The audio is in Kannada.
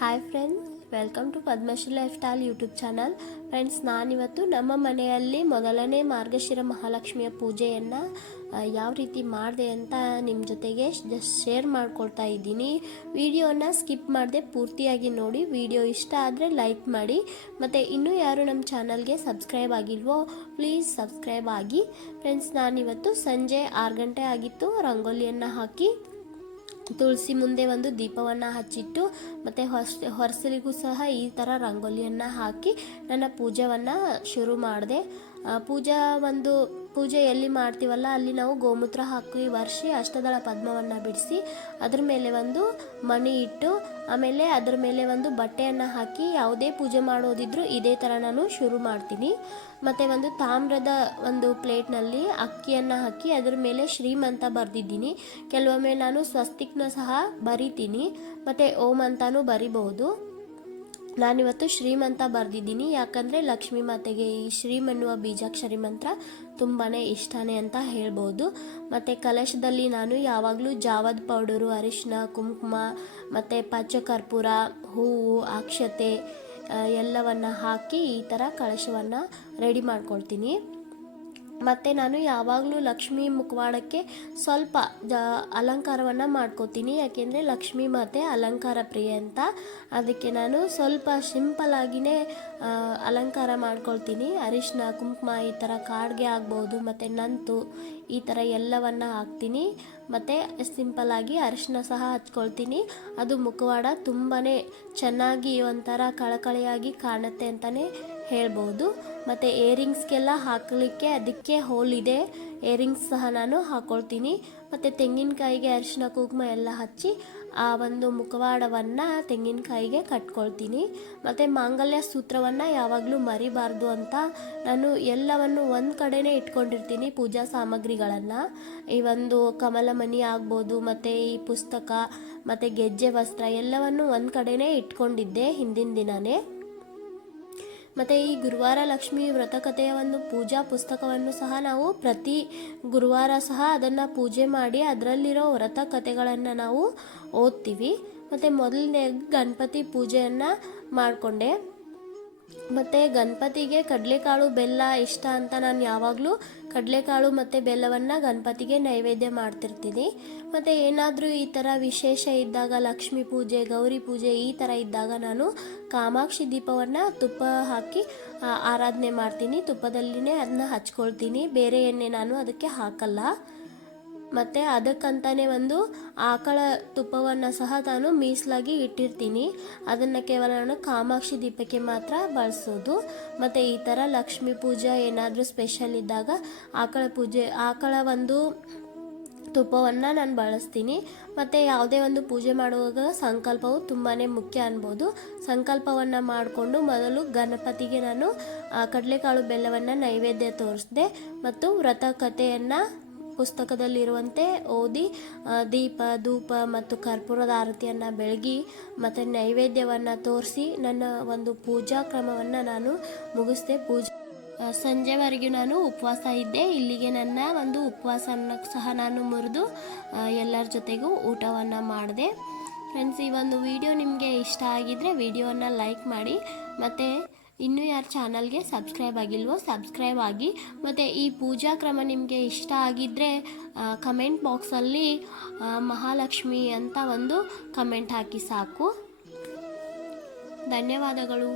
Hi friends welcome to Padmashri lifestyle YouTube channel friends ನಾನಿವತ್ತು ನಮ್ಮ ಮನೆಯಲ್ಲಿ ಮೊದಲನೇ ಮಾರ್ಗಶಿರ ಮಹಾಲಕ್ಷ್ಮಿಯ ಪೂಜೆಯನ್ನು ಯಾವ ರೀತಿ ಮಾಡಿದೆ ಅಂತ ನಿಮ್ಮ ಜೊತೆಗೆ ಜಸ್ಟ್ ಶೇರ್ ಮಾಡ್ಕೊಳ್ತಾ ಇದ್ದೀನಿ. ವಿಡಿಯೋನ ಸ್ಕಿಪ್ ಮಾಡದೆ ಪೂರ್ತಿಯಾಗಿ ನೋಡಿ. ವಿಡಿಯೋ ಇಷ್ಟ ಆದರೆ ಲೈಕ್ ಮಾಡಿ. ಮತ್ತು ಇನ್ನೂ ಯಾರು ನಮ್ಮ ಚಾನಲ್ಗೆ ಸಬ್ಸ್ಕ್ರೈಬ್ ಆಗಿಲ್ವೋ ಪ್ಲೀಸ್ ಸಬ್ಸ್ಕ್ರೈಬ್ ಆಗಿ. ಫ್ರೆಂಡ್ಸ್ ನಾನಿವತ್ತು ಸಂಜೆ ಆರು ಗಂಟೆ ಆಗಿತ್ತು, ರಂಗೋಲಿಯನ್ನು ಹಾಕಿ ತುಳಸಿ ಮುಂದೆ ಒಂದು ದೀಪವನ್ನು ಹಚ್ಚಿಟ್ಟು ಮತ್ತು ಹೊಸ ಹೊರಸಲಿಗೂ ಸಹ ಈ ಥರ ರಂಗೋಲಿಯನ್ನು ಹಾಕಿ ನನ್ನ ಪೂಜೆಯನ್ನು ಶುರು ಮಾಡಿದೆ. ಪೂಜಾ ಒಂದು ಪೂಜೆ ಎಲ್ಲಿ ಮಾಡ್ತೀವಲ್ಲ, ಅಲ್ಲಿ ನಾವು ಗೋಮೂತ್ರ ಹಾಕಿ ವರ್ಷಿ ಅಷ್ಟದಳ ಪದ್ಮವನ್ನು ಬಿಡಿಸಿ ಅದ್ರ ಮೇಲೆ ಒಂದು ಮಣಿ ಇಟ್ಟು, ಆಮೇಲೆ ಅದ್ರ ಮೇಲೆ ಒಂದು ಬಟ್ಟೆಯನ್ನು ಹಾಕಿ ಯಾವುದೇ ಪೂಜೆ ಮಾಡೋದಿದ್ರು ಇದೇ ಥರ ನಾನು ಶುರು ಮಾಡ್ತೀನಿ. ಮತ್ತು ಒಂದು ತಾಮ್ರದ ಒಂದು ಪ್ಲೇಟ್ನಲ್ಲಿ ಅಕ್ಕಿಯನ್ನು ಹಾಕಿ ಅದ್ರ ಮೇಲೆ ಶ್ರೀಮಂತ ಬರೆದಿದ್ದೀನಿ. ಕೆಲವೊಮ್ಮೆ ನಾನು ಸ್ವಸ್ತಿಕ್ನ ಸಹ ಬರಿತೀನಿ. ಮತ್ತು ಓಂ ಅಂತಾನೂ ಬರಿಬಹುದು. ನಾನಿವತ್ತು ಶ್ರೀಮಂತ ಬರೆದಿದ್ದೀನಿ. ಯಾಕಂದರೆ ಲಕ್ಷ್ಮೀ ಮಾತೆಗೆ ಈ ಶ್ರೀಮನ್ನುವ ಬೀಜಾಕ್ಷರಿ ಮಂತ್ರ ತುಂಬಾ ಇಷ್ಟನೇ ಅಂತ ಹೇಳ್ಬೋದು. ಮತ್ತು ಕಲಶದಲ್ಲಿ ನಾನು ಯಾವಾಗಲೂ ಜಾವದ್ ಪೌಡರು ಅರಿಶಿನ ಕುಂಕುಮ, ಮತ್ತು ಪಚ್ಚಕರ್ಪೂರ, ಹೂವು, ಅಕ್ಷತೆ ಎಲ್ಲವನ್ನು ಹಾಕಿ ಈ ಥರ ಕಳಶವನ್ನು ರೆಡಿ ಮಾಡ್ಕೊಳ್ತೀನಿ. ಮತ್ತು ನಾನು ಯಾವಾಗಲೂ ಲಕ್ಷ್ಮಿ ಮುಖವಾಡಕ್ಕೆ ಸ್ವಲ್ಪ ಜ ಅಲಂಕಾರವನ್ನು ಮಾಡ್ಕೋತೀನಿ. ಯಾಕೆಂದರೆ ಲಕ್ಷ್ಮಿ ಮಾತೆ ಅಲಂಕಾರ ಪ್ರಿಯ ಅಂತ. ಅದಕ್ಕೆ ನಾನು ಸ್ವಲ್ಪ ಸಿಂಪಲಾಗಿಯೇ ಅಲಂಕಾರ ಮಾಡ್ಕೊಳ್ತೀನಿ. ಅರಿಶಿನ ಕುಂಕುಮ ಈ ಥರ ಕಾಡ್ಗೆ ಆಗ್ಬೋದು, ಮತ್ತು ನಂತು ಈ ಥರ ಎಲ್ಲವನ್ನು ಹಾಕ್ತೀನಿ. ಮತ್ತು ಸಿಂಪಲ್ಲಾಗಿ ಅರಿಶಿನ ಸಹ ಹಚ್ಕೊಳ್ತೀನಿ. ಅದು ಮುಖವಾಡ ತುಂಬಾ ಚೆನ್ನಾಗಿ ಒಂಥರ ಕಳಕಳಿಯಾಗಿ ಕಾಣುತ್ತೆ ಅಂತಲೇ ಹೇಳ್ಬೋದು. ಮತ್ತು ಏರಿಂಗ್ಸ್ಗೆಲ್ಲ ಹಾಕಲಿಕ್ಕೆ ಅದಕ್ಕೆ ಹೋಲ್ ಇದೆ. ಏರಿಂಗ್ಸ್ ಸಹ ನಾನು ಹಾಕ್ಕೊಳ್ತೀನಿ ಮತ್ತು ತೆಂಗಿನಕಾಯಿಗೆ ಅರಿಶಿನ ಕುಂಕುಮ ಎಲ್ಲ ಹಚ್ಚಿ ಆ ಒಂದು ಮುಖವಾಡವನ್ನು ತೆಂಗಿನಕಾಯಿಗೆ ಕಟ್ಕೊಳ್ತೀನಿ. ಮತ್ತು ಮಾಂಗಲ್ಯ ಸೂತ್ರವನ್ನು ಯಾವಾಗಲೂ ಮರಿಬಾರ್ದು ಅಂತ ನಾನು ಎಲ್ಲವನ್ನು ಒಂದು ಕಡೆನೇ ಇಟ್ಕೊಂಡಿರ್ತೀನಿ ಪೂಜಾ ಸಾಮಗ್ರಿಗಳನ್ನು. ಈ ಒಂದು ಕಮಲಮಣಿ ಆಗ್ಬೋದು, ಮತ್ತು ಈ ಪುಸ್ತಕ, ಮತ್ತು ಗೆಜ್ಜೆ ವಸ್ತ್ರ ಎಲ್ಲವನ್ನು ಒಂದು ಕಡೆನೇ ಇಟ್ಕೊಂಡಿದ್ದೆ ಹಿಂದಿನ ದಿನವೇ ಮತ್ತು ಈ ಗುರುವಾರ ಲಕ್ಷ್ಮಿ ವ್ರತಕಥೆಯ ಒಂದು ಪೂಜಾ ಪುಸ್ತಕವನ್ನು ಸಹ ನಾವು ಪ್ರತಿ ಗುರುವಾರ ಸಹ ಅದನ್ನು ಪೂಜೆ ಮಾಡಿ ಅದರಲ್ಲಿರೋ ವ್ರತ ಕಥೆಗಳನ್ನು ನಾವು ಓದ್ತೀವಿ. ಮತ್ತು ಮೊದಲನೇ ಗಣಪತಿ ಪೂಜೆಯನ್ನು ಮಾಡಿಕೊಂಡೆ. ಮತ್ತು ಗಣಪತಿಗೆ ಕಡಲೆಕಾಳು ಬೆಲ್ಲ ಇಷ್ಟ ಅಂತ ನಾನು ಯಾವಾಗಲೂ ಕಡಲೆಕಾಳು ಮತ್ತು ಬೆಲ್ಲವನ್ನು ಗಣಪತಿಗೆ ನೈವೇದ್ಯ ಮಾಡ್ತಿರ್ತೀನಿ. ಮತ್ತು ಏನಾದರೂ ಈ ಥರ ವಿಶೇಷ ಇದ್ದಾಗ ಲಕ್ಷ್ಮೀ ಪೂಜೆ, ಗೌರಿ ಪೂಜೆ ಈ ಥರ ಇದ್ದಾಗ ನಾನು ಕಾಮಾಕ್ಷಿ ದೀಪವನ್ನು ತುಪ್ಪ ಹಾಕಿ ಆರಾಧನೆ ಮಾಡ್ತೀನಿ. ತುಪ್ಪದಲ್ಲಿನೇ ಅದನ್ನ ಹಚ್ಕೊಳ್ತೀನಿ. ಬೇರೆ ಎಣ್ಣೆ ನಾನು ಅದಕ್ಕೆ ಹಾಕಲ್ಲ. ಮತ್ತು ಅದಕ್ಕಂತಲೇ ಒಂದು ಆಕಳ ತುಪ್ಪವನ್ನು ಸಹ ನಾನು ಮೀಸಲಾಗಿ ಇಟ್ಟಿರ್ತೀನಿ. ಅದನ್ನು ಕೇವಲ ನಾನು ಕಾಮಾಕ್ಷಿ ದೀಪಕ್ಕೆ ಮಾತ್ರ ಬಳಸೋದು. ಮತ್ತು ಈ ಥರ ಲಕ್ಷ್ಮೀ ಪೂಜೆ ಏನಾದರೂ ಸ್ಪೆಷಲ್ ಇದ್ದಾಗ ಆಕಳ ಪೂಜೆ, ಆಕಳ ಒಂದು ತುಪ್ಪವನ್ನು ನಾನು ಬಳಸ್ತೀನಿ. ಮತ್ತು ಯಾವುದೇ ಒಂದು ಪೂಜೆ ಮಾಡುವಾಗ ಸಂಕಲ್ಪವು ತುಂಬಾ ಮುಖ್ಯ ಅನ್ಬೋದು. ಸಂಕಲ್ಪವನ್ನು ಮಾಡಿಕೊಂಡು ಮೊದಲು ಗಣಪತಿಗೆ ನಾನು ಕಡಲೆಕಾಳು ಬೆಲ್ಲವನ್ನು ನೈವೇದ್ಯ ತೋರಿಸಿದೆ ಮತ್ತು ವ್ರತ ಕಥೆಯನ್ನು ಪುಸ್ತಕದಲ್ಲಿರುವಂತೆ ಓದಿ ದೀಪ, ಧೂಪ ಮತ್ತು ಕರ್ಪೂರದ ಆರತಿಯನ್ನು ಬೆಳಗಿ ಮತ್ತು ನೈವೇದ್ಯವನ್ನು ತೋರಿಸಿ ನನ್ನ ಒಂದು ಪೂಜಾ ಕ್ರಮವನ್ನು ನಾನು ಮುಗಿಸಿದೆ. ಪೂಜೆ ಸಂಜೆವರೆಗೂ ನಾನು ಉಪವಾಸ ಇದ್ದೆ. ಇಲ್ಲಿಗೆ ನನ್ನ ಒಂದು ಉಪವಾಸನ ಸಹ ನಾನು ಮುರಿದು ಎಲ್ಲರ ಜೊತೆಗೂ ಊಟವನ್ನು ಮಾಡಿದೆ. ಫ್ರೆಂಡ್ಸ್ ಈ ಒಂದು ವಿಡಿಯೋ ನಿಮಗೆ ಇಷ್ಟ ಆಗಿದ್ದರೆ ವಿಡಿಯೋನ ಲೈಕ್ ಮಾಡಿ ಮತ್ತು ಇನ್ನೂ ಯಾರು ಚಾನಲ್ಗೆ ಸಬ್ಸ್ಕ್ರೈಬ್ ಆಗಿಲ್ವೋ ಸಬ್ಸ್ಕ್ರೈಬ್ ಆಗಿ. ಮತ್ತು ಈ ಪೂಜಾ ಕ್ರಮ ನಿಮಗೆ ಇಷ್ಟ ಆಗಿದ್ದರೆ ಕಮೆಂಟ್ ಬಾಕ್ಸಲ್ಲಿ ಮಹಾಲಕ್ಷ್ಮಿ ಅಂತ ಒಂದು ಕಮೆಂಟ್ ಹಾಕಿ ಸಾಕು. ಧನ್ಯವಾದಗಳು.